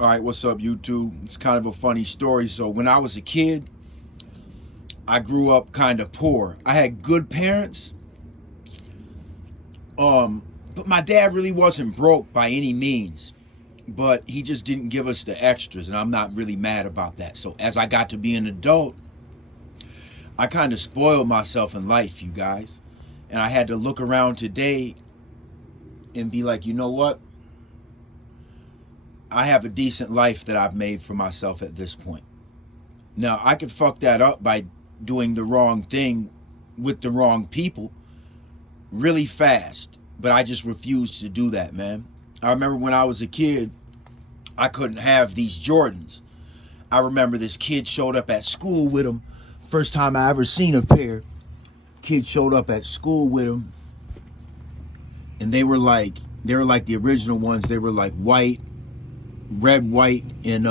All right, what's up, YouTube? It's kind of a funny story. So when I was a kid, I grew up kind of poor. I had good parents, but my dad really wasn't broke by any means. But he just didn't give us the extras, and I'm not really mad about that. So as I got to be an adult, I kind of spoiled myself in life, you guys. And I had to look around today and be like, you know what? I have a decent life that I've made for myself at this point. Now, I could fuck that up by doing the wrong thing with the wrong people really fast, but I just refused to do that, man. I remember when I was a kid, I couldn't have these Jordans. I remember this kid showed up at school with them. First time I ever seen a pair. Kid showed up at school with them, and they were like the original ones. They were like white, red, white, and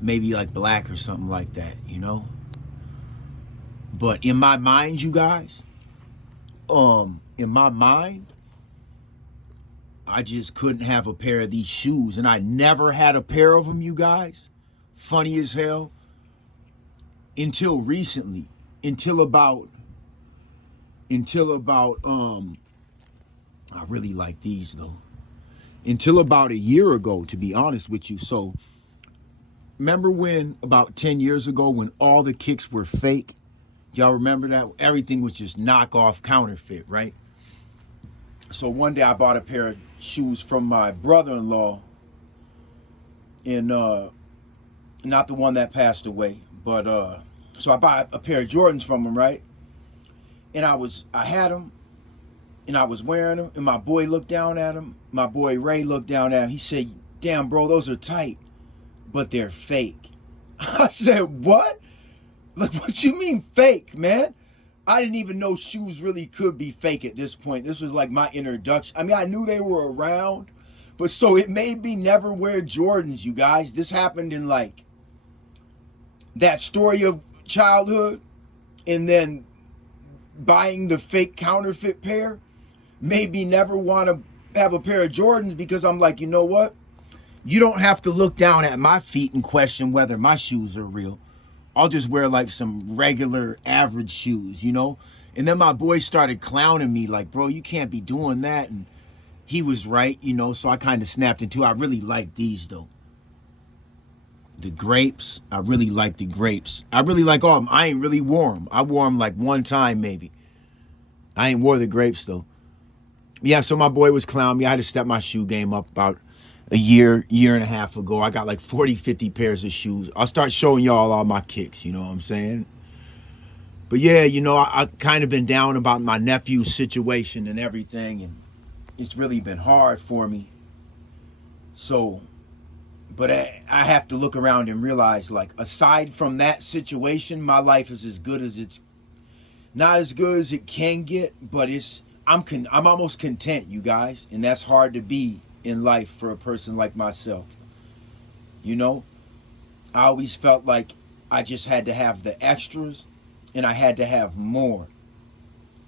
maybe like black or something like that, you know. But in my mind, you guys, in my mind, I just couldn't have a pair of these shoes, and I never had a pair of them, you guys. Funny as hell. Until recently, until about I really like these though. Until about a year ago, to be honest with you. So remember when about 10 years ago when all the kicks were fake? Y'all remember that? Everything was just knockoff, counterfeit, right? So one day I bought a pair of shoes from my brother-in-law, and not the one that passed away, but so I bought a pair of Jordans from him, right? And I had them, and I was wearing them, and my boy looked down at him. My boy Ray looked down at him. He said, "Damn, bro, those are tight, but they're fake." I said, "What? Like, what you mean fake, man?" I didn't even know shoes really could be fake at this point. This was like my introduction. I mean, I knew they were around, but so it made me never wear Jordans, you guys. This happened in like that story of childhood, and then buying the fake counterfeit pair made me never want to have a pair of Jordans, because I'm like, you know what? You don't have to look down at my feet and question whether my shoes are real. I'll just wear like some regular average shoes, you know? And then my boy started clowning me like, bro, you can't be doing that. And he was right, you know? So I kind of snapped into it. I really like these though. The grapes, I really like the grapes. I really like all of them. I ain't really wore them. I wore them like one time maybe. I ain't wore the grapes though. Yeah, so my boy was clowning me. I had to step my shoe game up about a year and a half ago. I got like 40, 50 pairs of shoes. I'll start showing y'all all my kicks, you know what I'm saying? But yeah, you know, I kind of been down about my nephew's situation and everything, and it's really been hard for me. So, but I have to look around and realize, like, aside from that situation, my life is as good as it's, not as good as it can get, but I'm almost content, you guys, and that's hard to be in life for a person like myself. You know, I always felt like I just had to have the extras, and I had to have more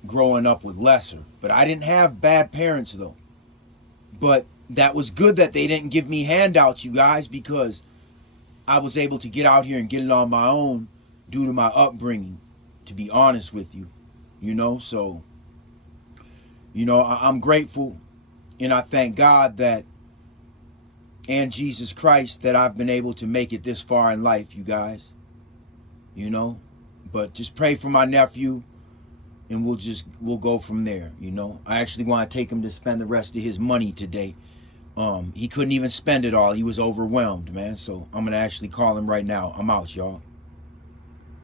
growing up with lesser. But I didn't have bad parents though. But that was good that they didn't give me handouts, you guys, because I was able to get out here and get it on my own due to my upbringing, to be honest with you. You know, so, you know, I'm grateful, and I thank God that, and Jesus Christ, that I've been able to make it this far in life, you guys. You know, but just pray for my nephew, and we'll go from there. You know, I actually want to take him to spend the rest of his money today. He couldn't even spend it all. He was overwhelmed, man. So I'm gonna actually call him right now. I'm out, y'all.